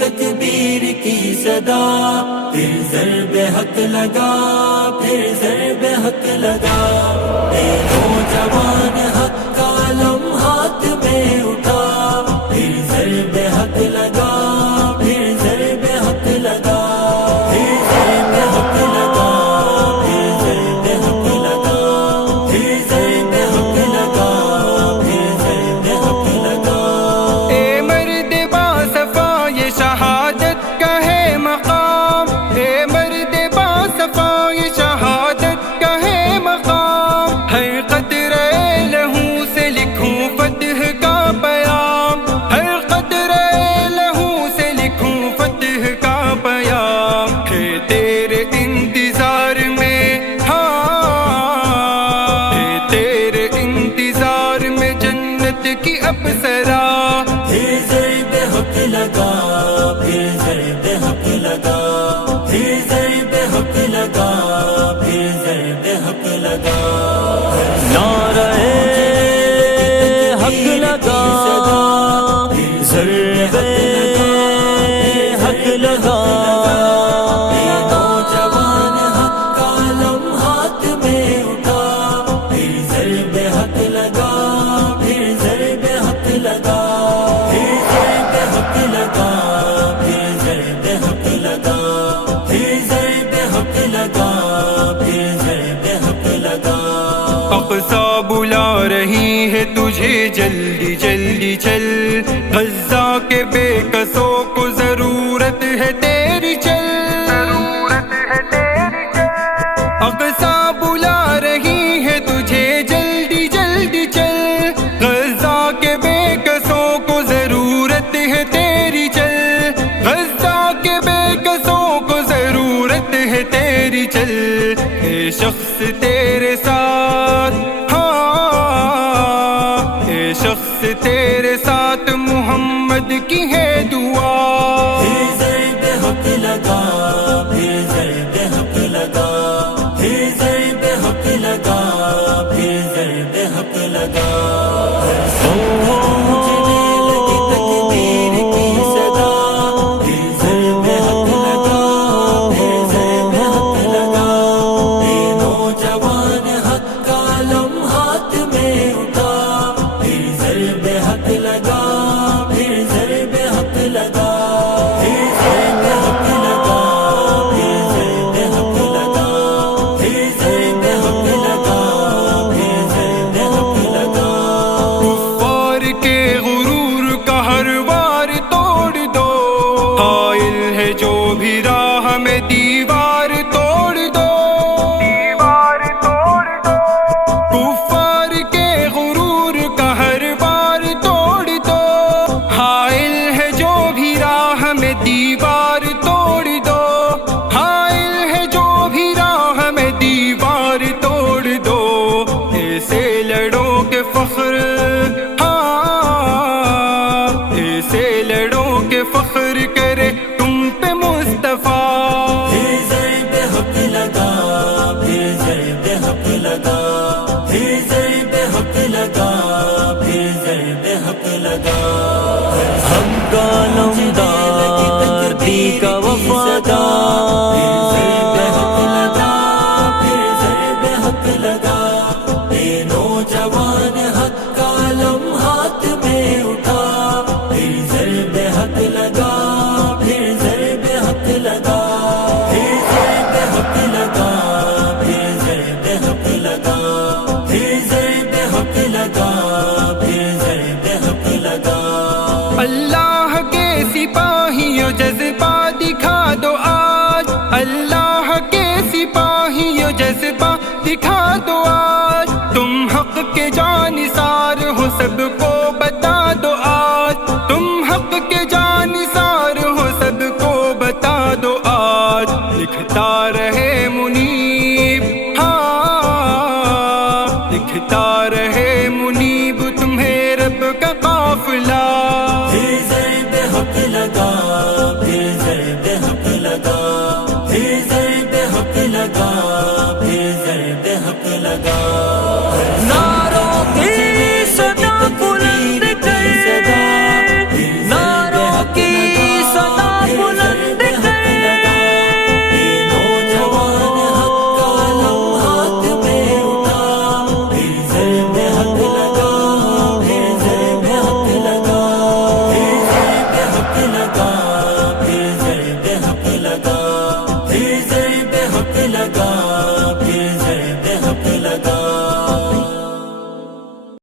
تکبیر کی صدا، پھر ضرب حق لگا، پھر ضرب حق لگا، اے نوجوان حق کا علم ہاتھ میں اٹھا، پھر ضرب حق لگا، پھر ضرب حق لگا، پھر ضرب حق لگا، پھر ضرب حق لگا، پھر ضرب حق لگا، پھر ضرب حق لگا۔ اے مرد باصفا یہ شہادت کا ہے مقام، اے مرد باصفا یہ شہادت کا ہے مقام، ہر قطرے لہو سے لکھوں فتح کا پیام، ہر قطرے لہو سے لکھوں فتح کا پیام، ہے تیرے انتظار میں، ہاں ہے تیرے انتظار میں جنت کی اپسرا، پھر ضرب حق لگا، پھر ضرب حق لگا، پھر ضرب حق لگا، پھر ضرب حق لگا، نعرہ حق لگا، ضرب حق لگا، نوجوان حق کا علم ہاتھ میں اٹھا، پھر ضرب حق لگا، پھر ضرب حق لگا، پھر ضرب حق لگا، پھر ضرب حق لگا، پھر ضرب حق لگا، پھر ضرب حق لگا۔ اقصی بلا رہی ہے تجھے جلدی جلدی چل، غزہ کے بے کسوں کو ضرورت ہے تیری چل، ضرورت ہے تیری چل، اقصی بلا رہی ہے تجھے جلدی جلدی چل، غزہ کے بے کسوں کو ضرورت ہے تیری چل، غزہ کے بے کسوں کو ضرورت ہے تیری چل، اے شخص تیرے ساتھ، اے شخص تیرے ساتھ محمد کی ہے دعا، پھر ضرب حق لگا، پھر ضرب حق لگا، پھر ضرب حق لگا، پھر ضرب حق لگا، گونجنے لگی تکبیر کی صدا، پھر ضرب حق لگا، پھر ضرب حق لگا، اے نوجوان حق کا علم ہاتھ میں اٹھا، پھر ضرب حق لگا، پھر ضرب حق لگا، پھر ضرب حق لگا، پھر ضرب حق لگا، پھر ضرب حق لگا، پھر ضرب حق لگا۔ کفار کے غرور کا ہر وار توڑ دو، حائل ہے جو بھی راہ میں دیوار توڑ دو، دیوار توڑ دو، کفار کے غرور کا ہر وار توڑ دو، حائل ہے جو بھی راہ میں دیوار توڑ دو، حائل ہے جو بھی راہ میں دیوار توڑ دو، ایسے لڑو کے فخر، ایسے لڑو کے فخر کرے تم پہ مصطفیٰ، پھر ضرب حق لگا، پھر ضرب حق لگا، پھر ضرب حق لگا، پھر ضرب حق لگا، ہم کا نمدار دی کا وفادار، پھر ضرب حق لگا، پھر ضرب حق لگا، اے نوجوان حق کا علم ہاتھ میں اٹھا، پھر ضرب حق لگا، پھر ضرب حق لگا، پھر ضرب حق لگا، پھر ضرب حق لگا، پھر ضرب حق لگا، پھر ضرب حق لگا۔ اللہ کے سپاہیوں جذبہ دکھا دو آج، اللہ کے سپاہیوں جذبہ دکھا دو آج، تم حق کے جانثار ہو سب کو بتا دو آج، تم حق کے جانثار ہو سب کو بتا دو آج، لکھتا رہے منیب، لکھتا رہے منیب تمہیں رب کا قافلہ، پھر ضرب حق لگا، پھر ضرب حق لگا، پھر ضرب حق لگا، پھر ضرب حق لگا، نعروں کی صدا بلند کر، نعروں کی صدا لگا